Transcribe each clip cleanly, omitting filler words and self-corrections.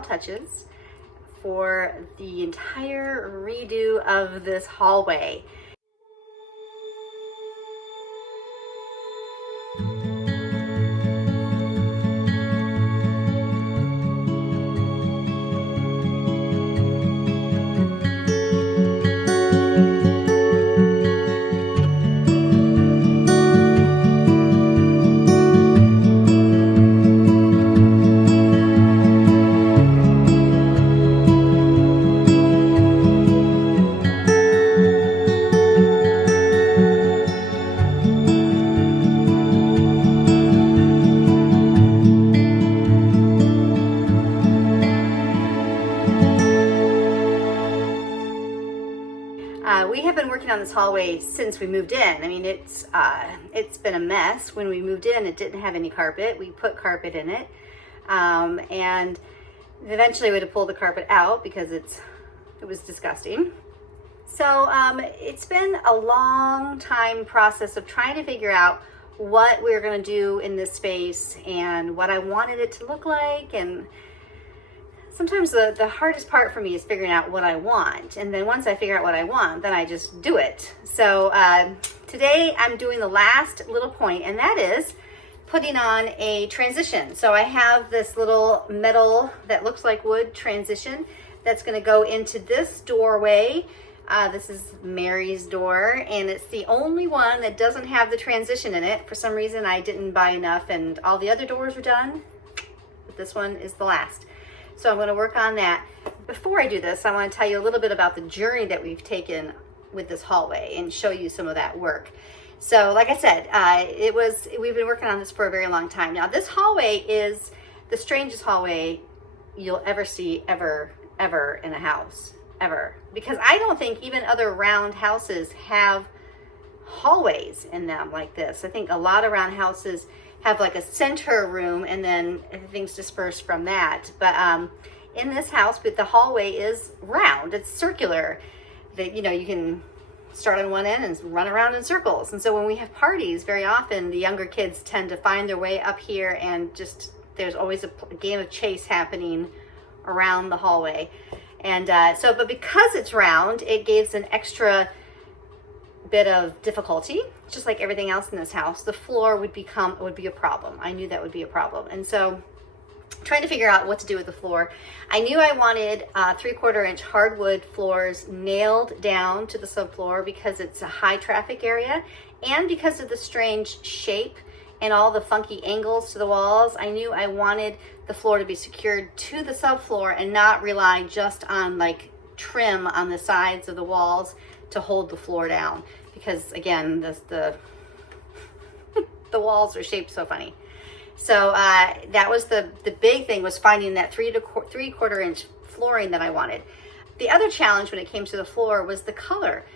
final touches for the entire redo of this hallway. We have been working on this hallway since we moved in. I mean, it's been a mess. When we moved in, it didn't have any carpet. We put carpet in it, and eventually we had to pull the carpet out because it was disgusting. So it's been a long time process of trying to figure out what we were going to do in this space and what I wanted it to look like. And sometimes the hardest part for me is figuring out what I want. And then once I figure out what I want, then I just do it. So today I'm doing the last little point, and that is putting on a transition. So I have this little metal that looks like wood transition that's going to go into this doorway. This is Mary's door, and it's the only one that doesn't have the transition in it. For some reason, I didn't buy enough, and all the other doors are done, but this one is the last. So I'm going to work on that. Before I do this, I want to tell you a little bit about the journey that we've taken with this hallway and show you some of that work. So like I said, we've been working on this for a very long time. Now this hallway is the strangest hallway you'll ever see ever in a house, ever. Because I don't think even other round houses have hallways in them like this. I think a lot of round houses have like a center room and then everything's dispersed from that. But in this house, but the hallway is round, it's circular. That, you know, you can start on one end and run around in circles. And so when we have parties, very often the younger kids tend to find their way up here, and just there's always a game of chase happening around the hallway. And but because it's round, it gives an extra bit of difficulty. Just like everything else in this house, the floor would be a problem. I knew that would be a problem. And so trying to figure out what to do with the floor, I knew I wanted 3/4 inch hardwood floors nailed down to the subfloor because it's a high traffic area, and because of the strange shape and all the funky angles to the walls. I knew I wanted the floor to be secured to the subfloor and not rely just on like trim on the sides of the walls to hold the floor down, because again, the walls are shaped so funny. So that was the big thing, was finding that 3/4 inch flooring that I wanted. The other challenge when it came to the floor was the color.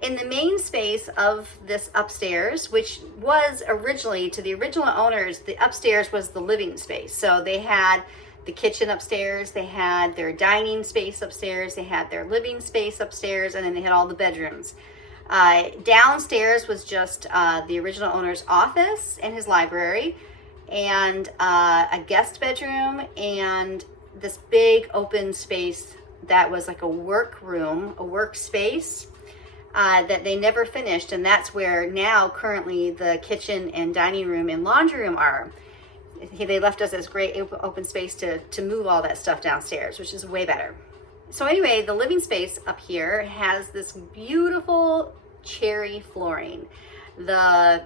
In the main space of this upstairs, which was originally, to the original owners, the upstairs was the living space. So they had the kitchen upstairs, they had their dining space upstairs, they had their living space upstairs, and then they had all the bedrooms. Downstairs was just the original owner's office and his library, and a guest bedroom, and this big open space that was like a workroom, a workspace that they never finished. And that's where now currently the kitchen and dining room and laundry room are. They left us as great open space to move all that stuff downstairs, which is way better. So anyway, the living space up here has this beautiful cherry flooring. The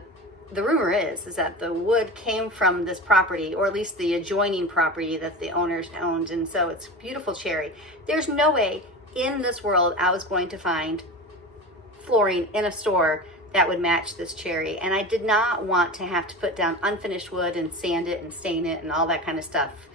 rumor is that the wood came from this property, or at least the adjoining property that the owners owned, and so it's beautiful cherry. There's no way in this world I was going to find flooring in a store that would match this cherry, and I did not want to have to put down unfinished wood and sand it and stain it and all that kind of stuff.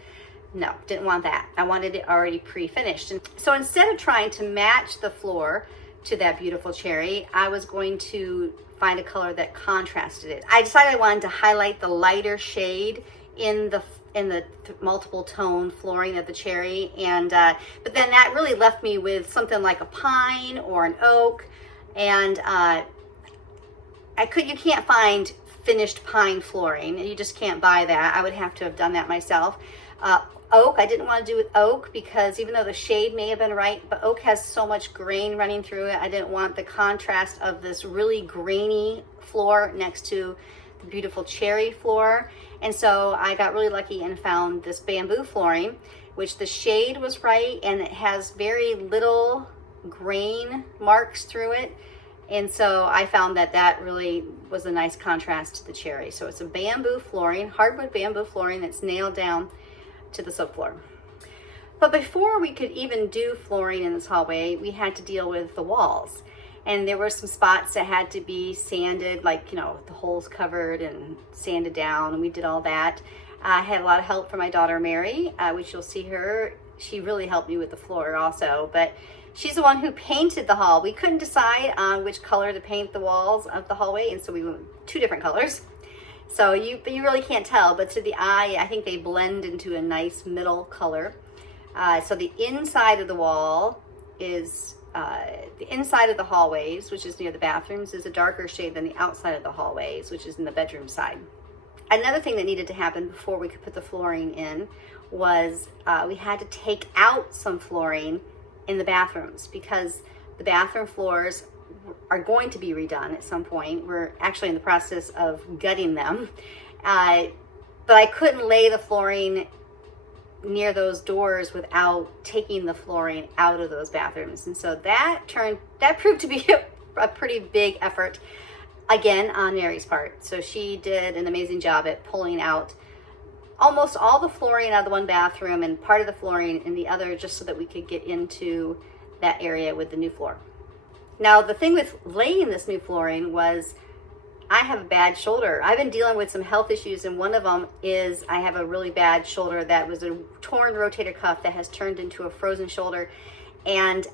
No, didn't want that. I wanted it already pre-finished. And so instead of trying to match the floor to that beautiful cherry, I was going to find a color that contrasted it. I decided I wanted to highlight the lighter shade in the multiple tone flooring of the cherry, and but then that really left me with something like a pine or an oak, and you can't find finished pine flooring. You just can't buy that. I would have to have done that myself. oak. I didn't want to do with oak because even though the shade may have been right, but oak has so much grain running through it. I didn't want the contrast of this really grainy floor next to the beautiful cherry floor. And so I got really lucky and found this bamboo flooring, which the shade was right and it has very little grain marks through it. And so I found that that really was a nice contrast to the cherry. So it's a bamboo flooring, hardwood bamboo flooring that's nailed down to the subfloor. But before we could even do flooring in this hallway, we had to deal with the walls. And there were some spots that had to be sanded, like, you know, the holes covered and sanded down, and we did all that. I had a lot of help from my daughter, Mary, which you'll see her. She really helped me with the floor also, but she's the one who painted the hall. We couldn't decide on which color to paint the walls of the hallway, and so we went 2 different colors. So you really can't tell, but to the eye, I think they blend into a nice middle color. So the inside of the wall is, the inside of the hallways, which is near the bathrooms, is a darker shade than the outside of the hallways, which is in the bedroom side. Another thing that needed to happen before we could put the flooring in was we had to take out some flooring in the bathrooms because the bathroom floors are going to be redone at some point. We're actually in the process of gutting them. But I couldn't lay the flooring near those doors without taking the flooring out of those bathrooms. And so that proved to be a pretty big effort, again, on Mary's part. So she did an amazing job at pulling out almost all the flooring out of the one bathroom and part of the flooring in the other, just so that we could get into that area with the new floor. Now, the thing with laying this new flooring was I have a bad shoulder. I've been dealing with some health issues, and one of them is I have a really bad shoulder that was a torn rotator cuff that has turned into a frozen shoulder. And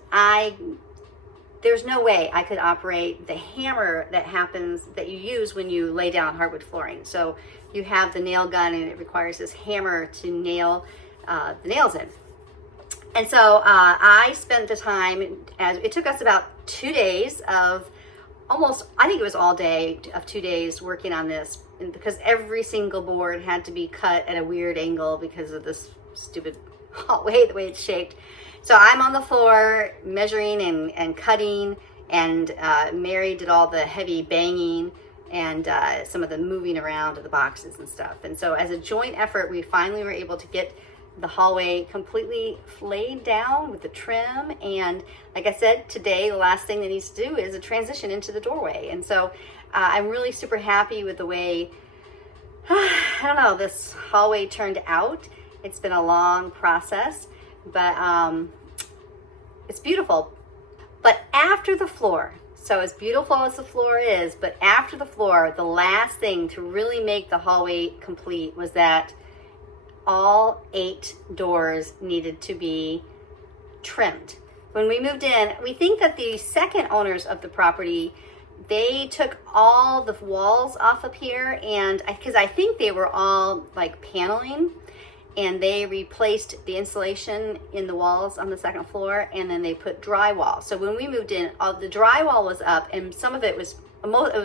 there's no way I could operate the hammer that you use when you lay down hardwood flooring. So you have the nail gun and it requires this hammer to nail the nails in. And so I spent the time, it took us about 2 days of I think it was all day of 2 days working on this, and because every single board had to be cut at a weird angle because of this stupid hallway, the way it's shaped. So I'm on the floor measuring and cutting, and Mary did all the heavy banging and some of the moving around of the boxes and stuff. And so as a joint effort, we finally were able to get the hallway completely laid down with the trim. And like I said, today, the last thing that needs to do is a transition into the doorway. And so I'm really super happy with the way, I don't know, this hallway turned out. It's been a long process, but it's beautiful. But after the floor, so as beautiful as the floor is, but after the floor, the last thing to really make the hallway complete was that all 8 doors needed to be trimmed. When we moved in, we think that the second owners of the property, they took all the walls off up here, and because I think they were all like paneling, and they replaced the insulation in the walls on the second floor, and then they put drywall. So when we moved in, all the drywall was up, and some of it was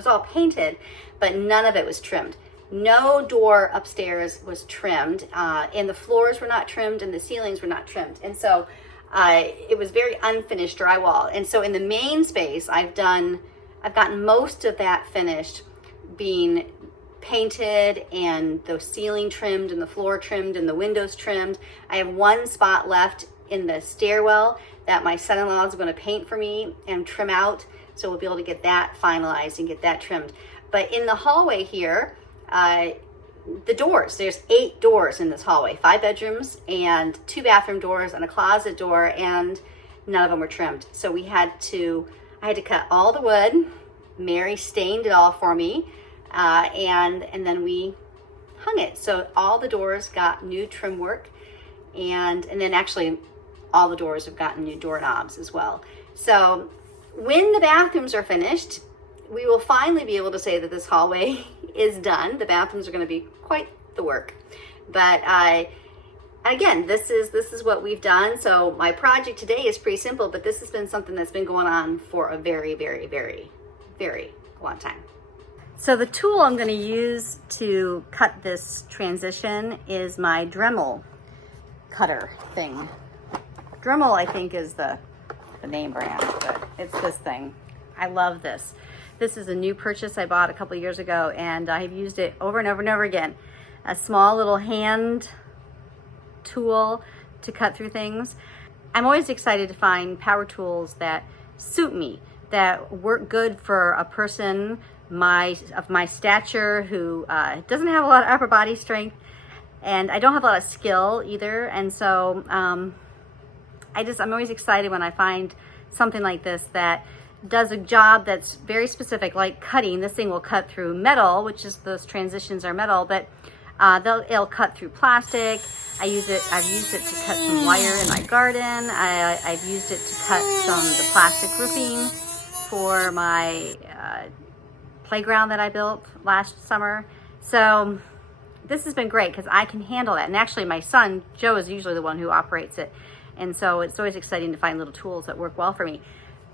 all painted, but none of it was trimmed. No door upstairs was trimmed, and the floors were not trimmed, and the ceilings were not trimmed. And so it was very unfinished drywall. And so in the main space, I've gotten most of that finished, being painted and the ceiling trimmed and the floor trimmed and the windows trimmed. I have one spot left in the stairwell that my son-in-law is going to paint for me and trim out. So we'll be able to get that finalized and get that trimmed. But in the hallway here, the doors, there's 8 doors in this hallway, 5 bedrooms and 2 bathroom doors and a closet door, and none of them were trimmed. So I had to cut all the wood. Mary stained it all for me, and then we hung it. So all the doors got new trim work, and then actually all the doors have gotten new doorknobs as well. So when the bathrooms are finished, we will finally be able to say that this hallway is done. The bathrooms are going to be quite the work, but again, this is what we've done. So my project today is pretty simple, but this has been something that's been going on for a very, very, very, very long time. So the tool I'm going to use to cut this transition is my Dremel. cutter thing. Dremel, I think, is the name brand, but it's this thing. I love this. This is a new purchase I bought a couple years ago, and I've used it over and over and over again. A small little hand tool to cut through things. I'm always excited to find power tools that suit me, that work good for a person of my stature who doesn't have a lot of upper body strength, and I don't have a lot of skill either. And so I'm always excited when I find something like this that does a job that's very specific, like cutting. This thing will cut through metal, which is, those transitions are metal, but it'll cut through plastic. I've used it to cut some wire in my garden. I've used it to cut the plastic roofing for my playground that I built last summer. So this has been great because I can handle that. And actually my son, Joe, is usually the one who operates it. And so it's always exciting to find little tools that work well for me.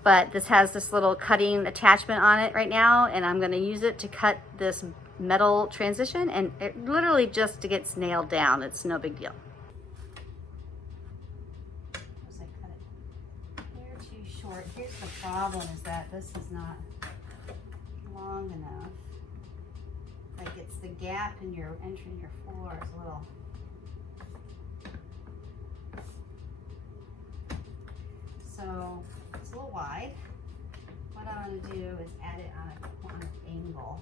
But this has this little cutting attachment on it right now, and I'm going to use it to cut this metal transition, and it literally just gets nailed down. It's no big deal. As I cut it here too short. Here's the problem, is that this is not long enough. Like, it's the gap in your entering your floor is a little. So it's a little wide. What I want to do is add it on an angle.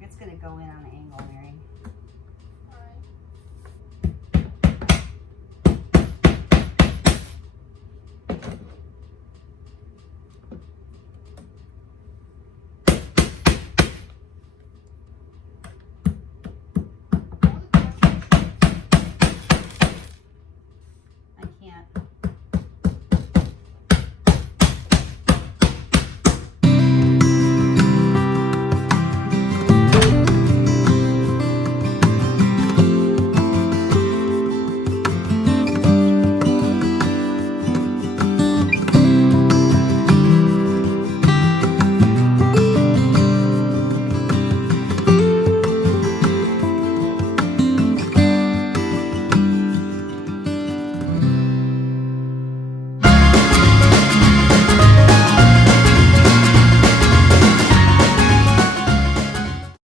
It's going to go in on an angle, Mary.